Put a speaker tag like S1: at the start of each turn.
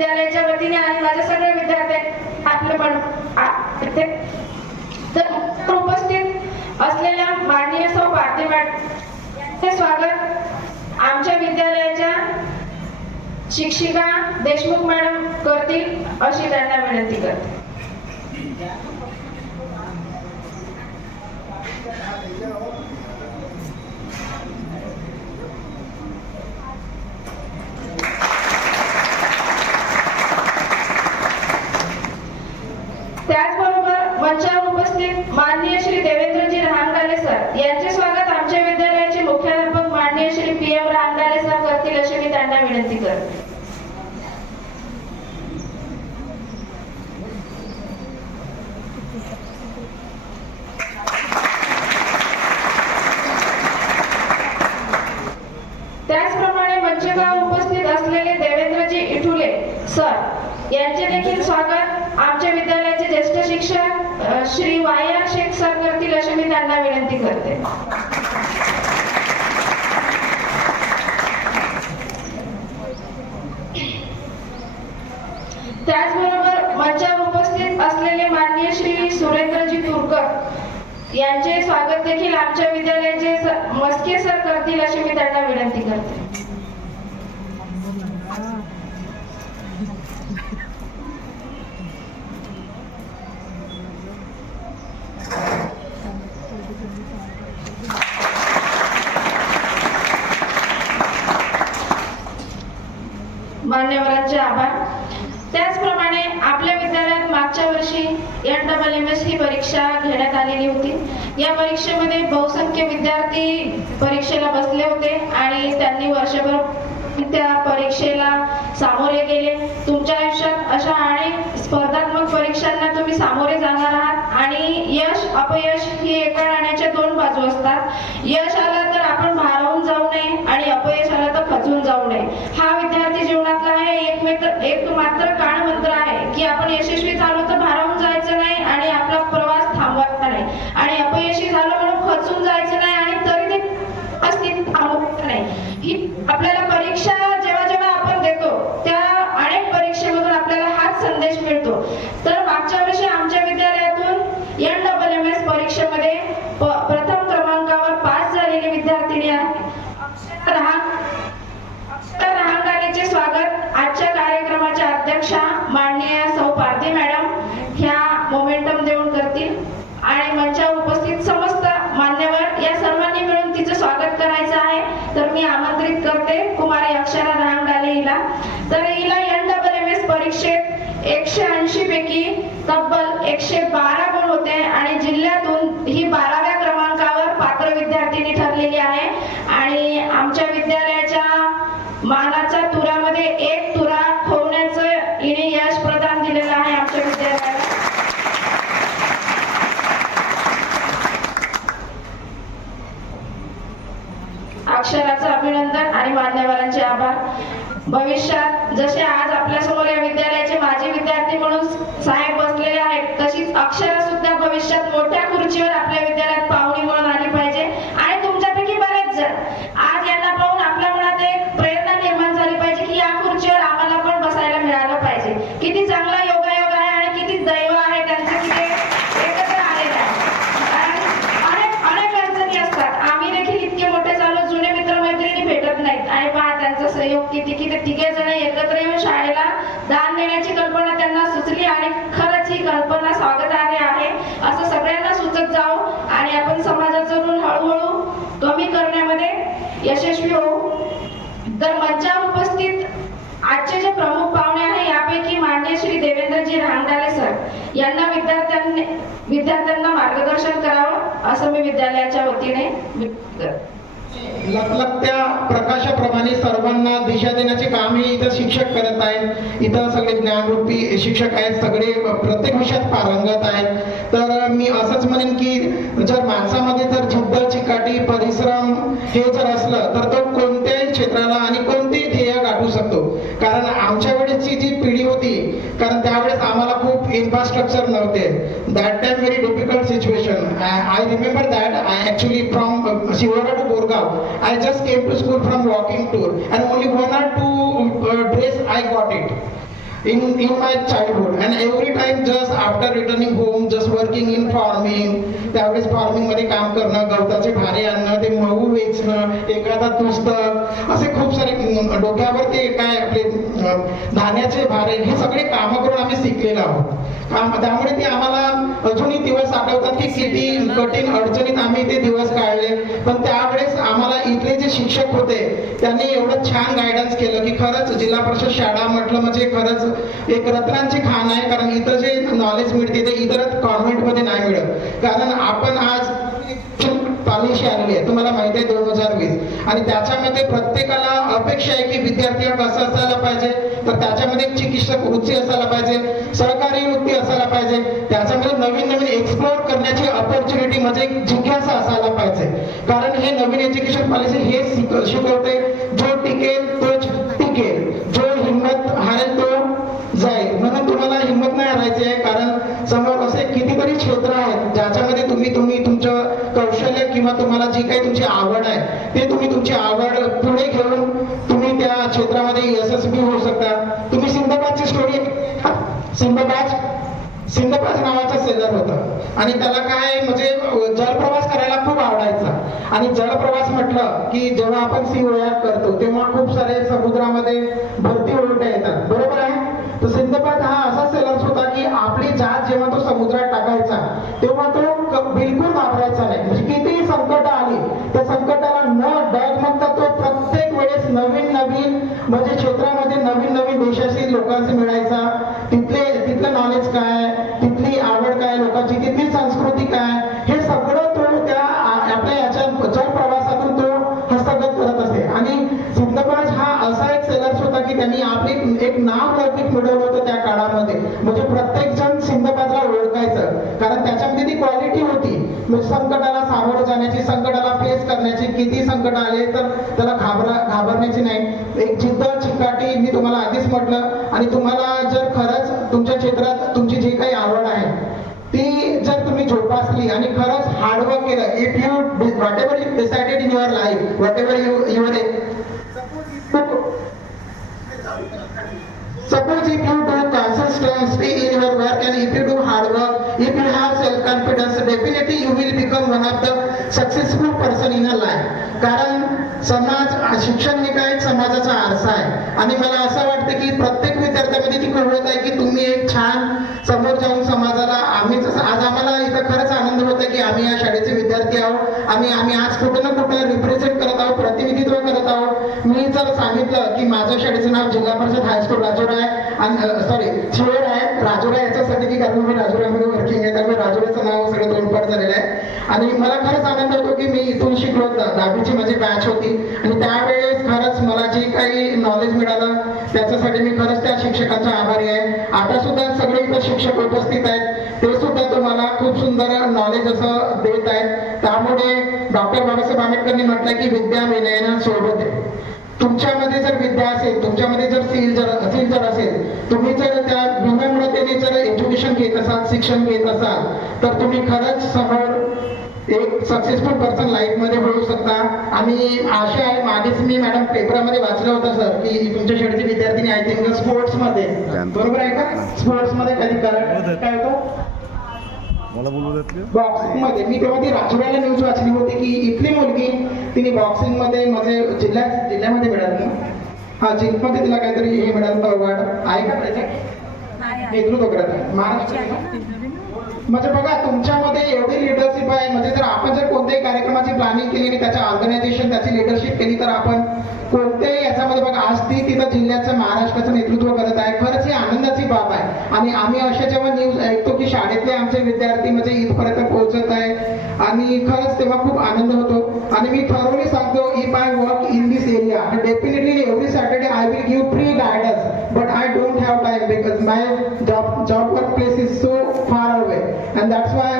S1: विद्यालयाच्या वतीने आणि माझ्या सगळ्या विद्यार्थ्यांनी आपलं पण तर उपस्थित असलेल्या माननीय सौ भारती मॅडम यांचे स्वागत. आमच्या विद्यालयाच्या शिक्षिका देशमुख मॅडम करतील अशी त्यांना विनंती करते त्याचबरोबर मंचावर उपस्थित माननीय श्री देवेंद्रजी नमस्कार. यांचे स्वागत आमच्या विद्यालयाचे मुख्याध्यापक माननीय श्री पी एम रामदारे साहेब करतील अशी मी त्यांना विनंती करते. त्याचप्रमाणे मंचकावर उपस्थित असलेले देवेंद्रजी इठुले सर यांचे देखील स्वागत आमच्या विद्यालयाचे ज्येष्ठ शिक्षक श्री वाया शेख सर त्यांना विनंती करते. त्याचबरोबर मंचावर उपस्थित असलेले माननीय श्री सुरेंद्रजी तुरकर यांचे स्वागत देखील आमच्या विद्यालयाचे मस्के सर करतील अशी मी त्यांना विनंती करते. मान्यवरांचे आभार. त्याचप्रमाणे आपल्या विद्यालयात मागच्या वर्षी एन डबल एम एस ही परीक्षा घेण्यात आलेली होती. या परीक्षेमध्ये बहुसंख्य विद्यार्थी परीक्षेला बसले होते आणि त्यांनी वर्षभर त्या परीक्षेला सामोरे गेले. तुमच्या आयुष्यात अशा अनेक स्पर्धात्मक परीक्षांना तुम्ही सामोरे जाणार आहात आणि यश अपयश ही एका नाण्याच्या दोन बाजू असतात. यश आलं तर आपण भारावून जाऊ नये आणि अपयश आलं तर खचून जाऊ नये हा विद्यार्थी जीवनातला आहे एक मित्र एक मात्र काळ मंत्र आहे की आपण यशस्वी झालो तर भारावून जायचं नाही आणि आपला प्रवास थांबवायचा नाही आणि अपयशी झालो म्हणून खचून जायचं नाही आणि तरी ते अस्तित्व थांबवायचं नाही ही आपल्याला परीक्षा जेव्हा जेव्हा आपण देतो त्या अनेक परीक्षेमधून आपल्याला हाच संदेश मिळतो तर मागच्या वर्षी आमच्या विद्यालयातून एन डबल एम एस परीक्षेमध्ये प- प्रथम क्रमांकावर पास झालेली विद्यार्थिनी आहे अक्षरा रहा- अक्षरा रहांगानेचे स्वागत आजच्या कार्यक्रमाच्या अध्यक्षा माननीय सौ पारधी मॅडम ह्या मोमेंटम देऊन करतील आणि मंचावर उपस्थित समस्त मान्यवर या सर्वांनी मिळून तिचं स्वागत करायचं आहे तर मी आमंत्रित करते कुमारी अक्षरा रहांगाले हिला तर हिला एन डबल एम एस परीक्षेत एकशे ऐंशी पैकी तब्बल एकशे बारा गुण होते आणि जिल्ह्यातून ही बाराव्या क्रमांकावर पात्र विद्यार्थिनी ठरलेली आहे आणि आमच्या विद्यालयाच्या मानाच्या तुरामध्ये एक तुरा खोवण्याचं हिने यश प्रदान दिलेलं आहे आमच्या विद्यालयाला अक्षराचं अभिनंदन आणि मान्यवरांचे आभार. भविष्यात जसे आज आपल्यासमोर या विद्यालयाचे माजी विद्यार्थी म्हणून साहेब बसलेले आहेत तशीच अक्षरा सुद्धा भविष्यात मोठ्या खुर्चीवर आपल्या विद्यालयात पाहुणी म्हणून आली पाहिजे आणि तुमच्यापैकी बरेच जण आज यांना पाहून आपल्या मनात एक प्रेरणा निर्माण झाली पाहिजे की या खुर्चीवर आम्हाला पण बसायला मिळालं पाहिजे किती चांगला योगायोग आहे आणि किती दैव आहे त्यांचं की ते एकत्र आलेलं आहे आणि अनेक अनेक अडचणी असतात आम्ही देखील इतके मोठे झालो जुने मित्रमैत्रिणी भेटत नाहीत आणि पहा त्यांचा सहयोग किती की ते तिघे जण एकत्र येऊन शाळेला दान देण्याची कल्पना त्यांना सुचली आणि खरंच ही कल्पना स्वागतार्ह आहे असं सगळ्यांना सुचत जाऊ आणि आपण समाजाचं ऋण हळूहळू कमी करण्यामध्ये यशस्वी होऊ तर मंचावर उपस्थित आजचे जे प्रमुख पाहुणे आहे यापैकी मान्य श्री देवेंद्रजी रांगडाले सर यांना विद्यार्थ्यांनी विद्यार्थ्यांना मार्गदर्शन करावं असं मी विद्यालयाच्या वतीने करते.
S2: लखलखत्या प्रकाशाप्रमाणे सर्वांना दिशा देण्याचे काम हे इथं शिक्षक करत आहेत. इथं सगळे ज्ञानरूपी शिक्षक आहेत. सगळे प्रत्येक विषयात पारंगत आहेत. तर मी असंच म्हणेन की जर माणसामध्ये जर जिद्द चिकाटी परिश्रम हे जर असलं तर तो कोणत्याही क्षेत्राला आणि कोणतेही ध्येय गाठू शकतो. कारण आमच्या वेळेसची जी पिढी होती कारण त्यावेळेस आम्हाला खूप इन्फ्रास्ट्रक्चर नव्हते. That time very difficult situation I remember that I actually from Shivoga now. I just came to school from walking tour and only one or two uh, dress I got it. In in my childhood and every time just after returning home just working in farming त्यावेळेस फार्मिंगमध्ये काम करणं गवताचे भारे आणणं ते महू वेचणं एखादा तुस्त असे खूप सारे डोक्यावर ते काय आपले धान्याचे भारे हे सगळे कामं करून आम्ही शिकलेलो आहोत. काम त्यामुळे ते आम्हाला अजूनही दिवस आठवतात की किती कठीण अडचणीत आम्ही ते दिवस काढले. पण त्यावेळेस आम्हाला इथले जे शिक्षक होते त्यांनी एवढं छान गायडन्स केलं की खरंच जिल्हा परिषद शाळा म्हटलं म्हणजे खरंच एक रत्नांची खाण आहे कारण इथं जे नॉलेज मिळते ते इतर कॉन्व्हेंटमध्ये नाही मिळत. कारण आपण आज पॉलिसी आलेली आहे. तुम्हाला माहिती आहे दोन हजार वीस. आणि त्याच्यामध्ये प्रत्येकाला अपेक्षा आहे की विद्यार्थी हा कसा असायला पाहिजे? तर त्याच्यामध्ये चिकित्सक वृत्ती असायला पाहिजे सहकारी वृत्ती असायला पाहिजे. त्याच्यामध्ये नवीन नवीन एक्सप्लोर करण्याची अपॉर्च्युनिटी म्हणजे जिज्ञासा असायला पाहिजे. कारण हे नवीन एज्युकेशन पॉलिसी हे शिकवते. जो टिकेल तो टिकेल जो हिंमत हारेल तो जाईल म्हणून तुम्हाला हिंमत नाही हारायची आहे कारण समोर असे कितीतरी क्षेत्र आहेत ज्याच्यामध्ये तुम्ही तुम्ही तुमचं कौशल्य किंवा तुम्हाला जी काही तुमची आवड आहे ते तुम्ही तुमची आवड पुढे घेऊन तुम्ही त्या क्षेत्रामध्ये यशस्वी होऊ शकता. तुम्ही सिंधबादची स्टोरी सिंधबाद सिंधबाद नावाचा सेलर होता. आणि त्याला काय म्हणजे जलप्रवास करायला खूप आवडायचा. आणि जलप्रवास म्हटलं की जेव्हा आपण सी करतो तेव्हा खूप सारे समुद्रामध्ये भरती ती क्वालिटी होती म्हणजे संकटाला सामोरं जाण्याची संकटाला फेस करण्याची किती संकट आले तर त्याला घाबरा घाबरण्याची नाही. एक जिद्द चिकाटी मी तुम्हाला आधीच म्हटलं. आणि तुम्हाला जर खरंच तुमच्या क्षेत्रात तुमची जी काही आवड आहे ती जर तुम्ही जोपासली आणि खरंच हार्डवर्क केलं if you whatever you decided in your life whatever you your suppose if you do do consistency in your work and if you do hard work, if you have self-confidence, definitely you will become one of the successful person in a life. कारण समाज शिक्षण हे काय? समाजाचा आरसा आहे. आणि मला असं वाटतं की प्रत्येक विद्यार्थ्यामध्ये ती कळवत आहे की तुम्ही एक छान समोर जाऊन समाजाला आम्ही आज आम्हाला इथं खरंच आनंद होतो की आम्ही या शाळेचे विद्यार्थी आहोत. आणि आम्ही आज कुठं ना कुठं रिप्रेझेंट करत आहोत प्रतिनिधित्व करत आहोत. मी जर सांगितलं की माझ्या शाळेचं नाव जिल्हा परिषद हायस्कूल राजोरा आहे. आणि सॉरी चिवेर आहे राजोरा याच्यासाठी की कारण मी राजोऱ्यामध्ये वर्किंग आहे त्यामुळे राजोऱ्याचं नाव सगळं तोंडपाठ झालेलं आहे आणि मला खरंच आनंद होतो की मी इथून शिकलो दा- दहावीची माझी बॅच होती. आणि त्यावेळेस खरंच मला जे काही नॉलेज मिळालं त्याच्यासाठी मी खरंच त्या शिक्षकांचा आभारी आहे. आता सुद्धा सगळे इथं शिक्षक उपस्थित आहेत. ते सुद्धा तुम्हाला खूप सुंदर नॉलेज असं देत आहेत. त्यामुळे डॉक्टर बाबासाहेब आंबेडकरांनी म्हटलं की विद्या विनयन सोबत आहे. तुमच्यामध्ये जर विद्या असेल तुमच्यामध्ये जर सील जर सील जर असेल तुम्ही जर विनम्रतेने जर एज्युकेशन घेत असाल शिक्षण घेत असाल तर तुम्ही खरंच समोर एक सक्सेसफुल पर्सन लाईफमध्ये होऊ शकता. आणि आशा आहे मागेच मी मॅडम पेपरामध्ये वाचलं होतं सर की तुमच्या शाळेची विद्यार्थिनी आय थिंक स्पोर्ट्समध्ये. बरोबर आहे का? स्पोर्ट्समध्ये कधी करा काय होतं?
S3: मला बोलू देत का?
S2: बॉक्सिंगमध्ये. मी तेव्हा ती राजूराला न्यूज वाचली होती की इथली मुलगी तिने बॉक्सिंगमध्ये म्हणजे जिल्ह्यात जिल्ह्यामध्ये मिळालं. ना हा जिल्ह्यामध्ये तिला काहीतरी हे मिळालं अवॉर्ड आहे का नेतृत्व करत आहे. महाराष्ट्र म्हणजे बघा तुमच्यामध्ये एवढी लिडरशिप आहे. म्हणजे जर आपण जर कोणत्याही कार्यक्रमाची प्लॅनिंग केली आणि त्याच्या ऑर्गनायझेशन त्याची लिडरशिप केली तर आपण कोणत्याही याच्यामध्ये बघा आज ती तिथं जिल्ह्याचं महाराष्ट्राचं नेतृत्व करत आहे. खरंच ही आनंदाची बाब आहे. आणि आम्ही अशा जेव्हा न्यूज ऐकतो की शाळेतले आमचे विद्यार्थी म्हणजे इथपर्यंत पोहोचत आहे. आणि खरंच तेव्हा खूप आनंद होतो. आणि मी ठरवून सांगतो if I work in this area definitely my job job workplace is so far away. And that's why